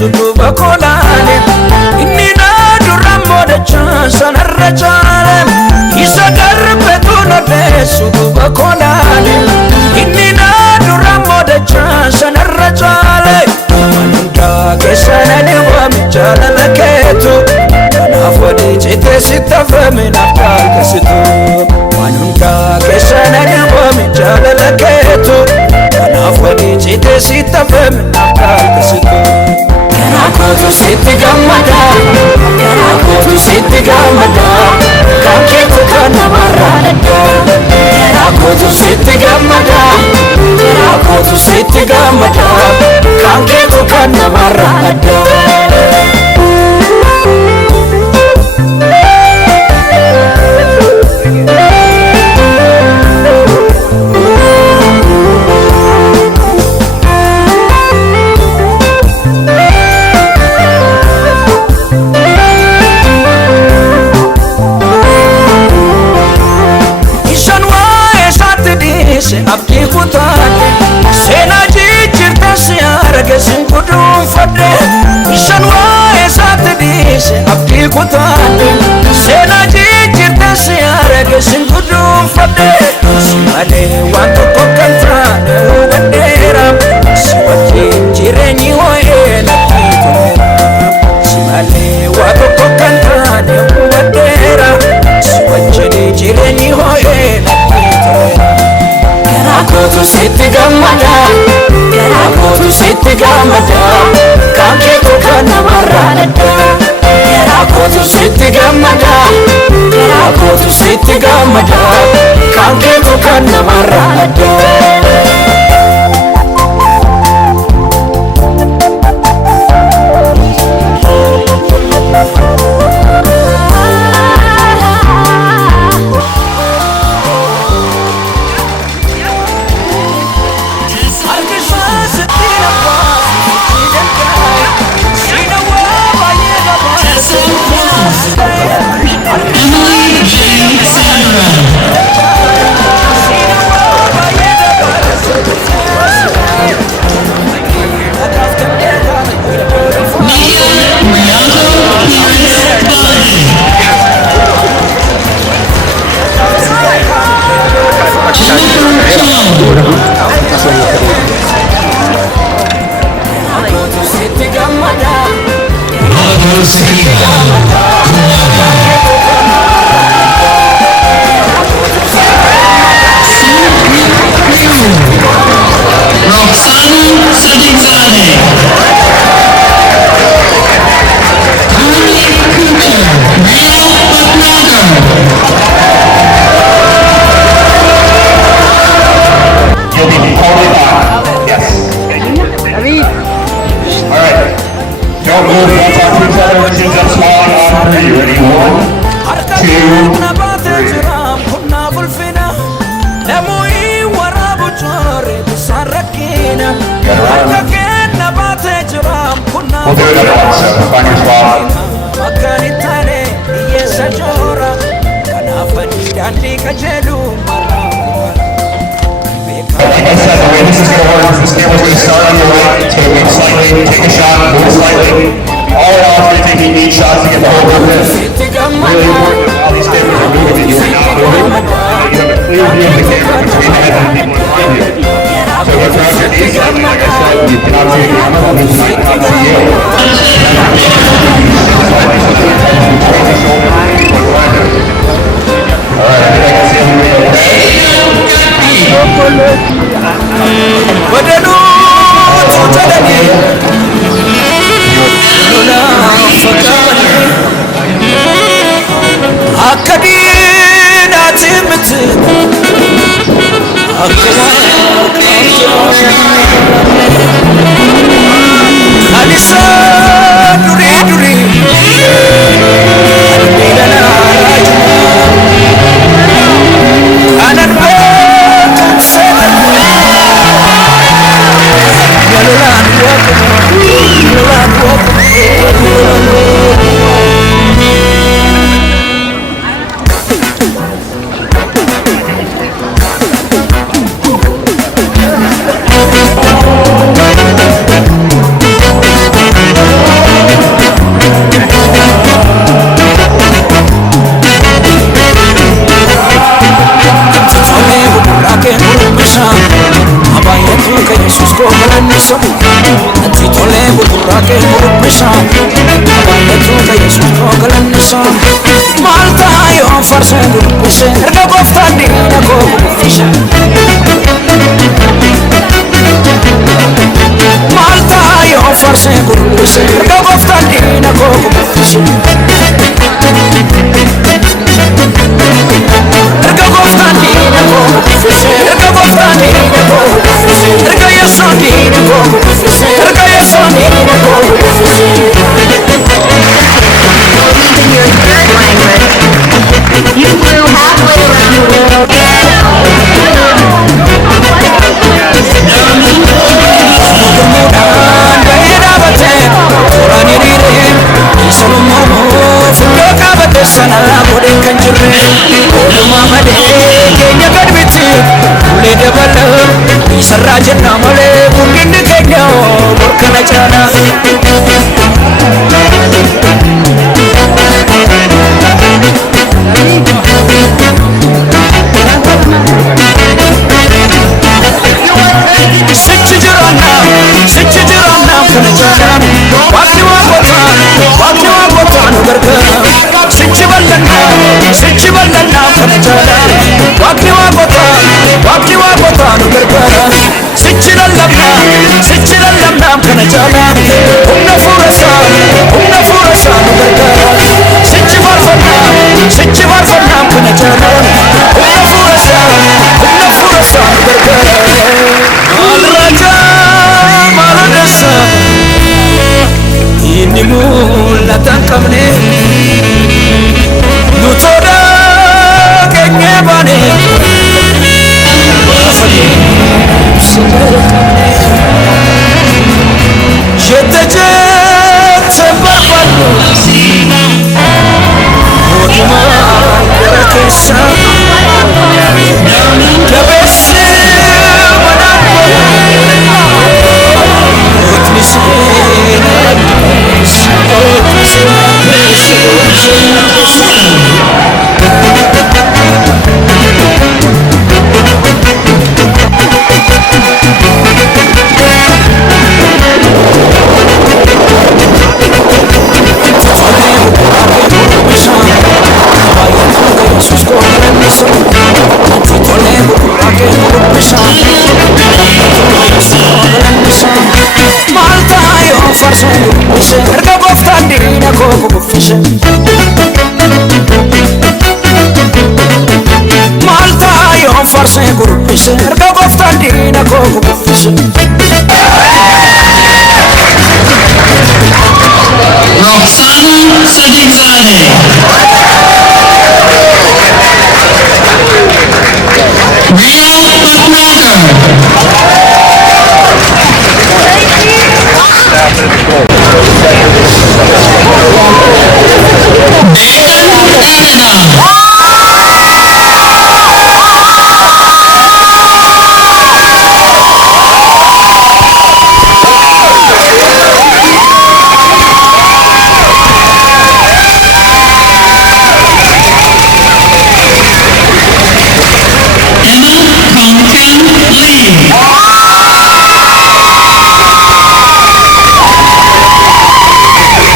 suduba kolale inni na durammo de chasana rajale isa darbe tuno de suduba kolale inni na durammo de chasana rajale manunda kesana de wa michala laketu kanafodi chite sitafame naftal kasitu manunda kesana de wa michala laketu kanafodi chite sitafame naftal kasitu Kerakotu sitti gammada Kerakotu sitti gammada Kankeetu kana marraadda Kerakotu sitti gammada Kerakotu sitti gammada Kankeetu kana marraadda abdi kutade sena jijirta siarage sinkudum fade ishanwa esatdise abdi kutade sena jijirta siarage sinkudum fade simale wanto kokantane ubadera siwati jireni hoena kitera simale wanto kokantane ubadera siwati jireni hoena kitera Kerakotu sitti gammada Kerakotu sitti gammada Kankeetu kana marraadda Kerakotu sitti gammada Kerakotu sitti gammada Kankeetu kana marraadda We'll do another one, so find your spot. Like I said, the way this is going to work is this camera's going to start on your right, it's going to move slightly, take a shot, move slightly. All in all, you're taking 8 shots to get the whole group in. Really important, all these cameras are moving and you are not moving. You have a clear view of the camera between the head and the people in front of you. So if you're on your knees, like I said, you cannot see the camera, because you cannot see you. Alright, I think I can see everybody okay. Wadanu tutadani Luna fakani Akadina timit Akadina Alisa bishaan baay'attoota yesuus koogalannisaa maaltaa yoo farsee guddise erga gooftaan diina koo guddise maaltaa yoo farsee guddise erga gooftaan diina koo guddise erga gooftaan diina koo guddise erga gooftaan diina koo guddise erga yesuus diina koo guddise erga yesuus diina koo guddise. You flew halfway around the world. Sana godhe kan jirre oolmaa malee keenya gad miti ulee dabala isarraa jenna malee guddinni keenya borkana caala. Sichi jiraanna kana caala waaqni waa qotaa nu gargaara. Sichi ballanna kana caala waaqni waa qotaa nu gargaara. Sichi lallabna kana caala humna fuurasaa nu gargaara. Sichi faarfannaa kana caala humna fuurasaa nu gargaara. Maal rajaa maal odeessaa inni mul'ata hin qabne. Nutoda kenye bane jete barbadu oduma berekesa dabesse manako erga gooftaan diina koo guddise maal ta'a yoo farsee guddise erga gooftaan diina koo guddise. Roxana Sadiqzadeh. Rio Bucknogger. Beekan, Erena.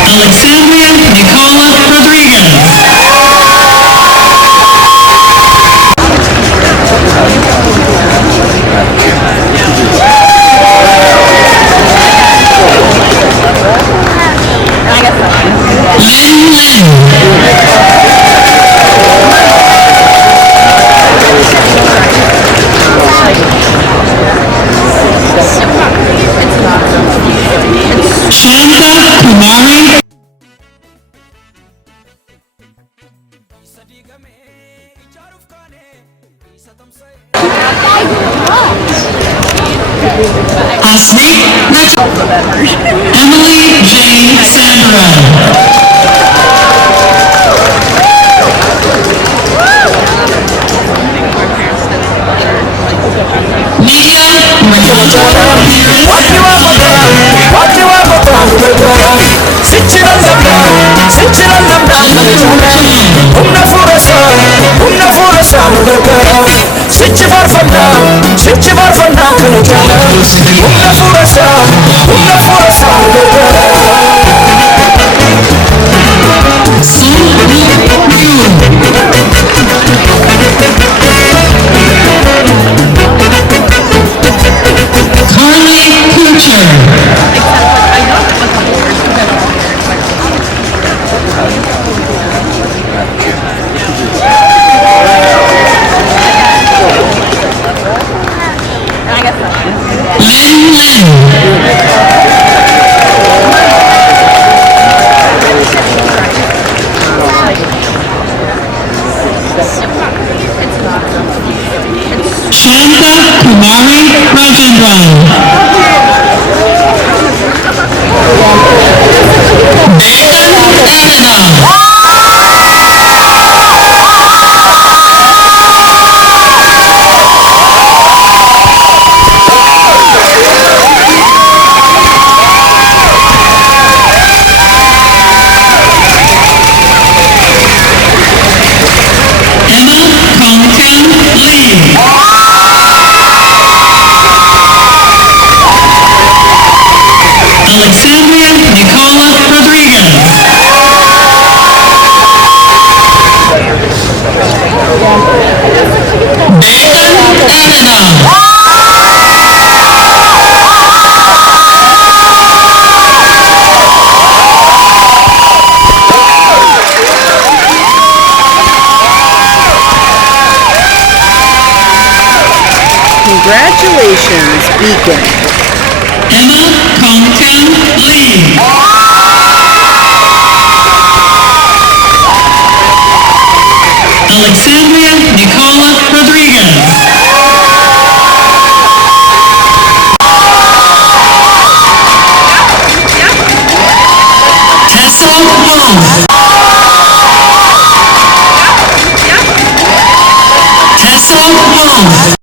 Alexandria Nicola Rodriguez. Lin Lin. Shanta Kumari. Asri Emily Jane Sandra. Nia Una furasa, Congratulations, Beekan. Emma Compton Lee. Alexandria Nicola Rodriguez. Tessa Wong. Tessa Wong.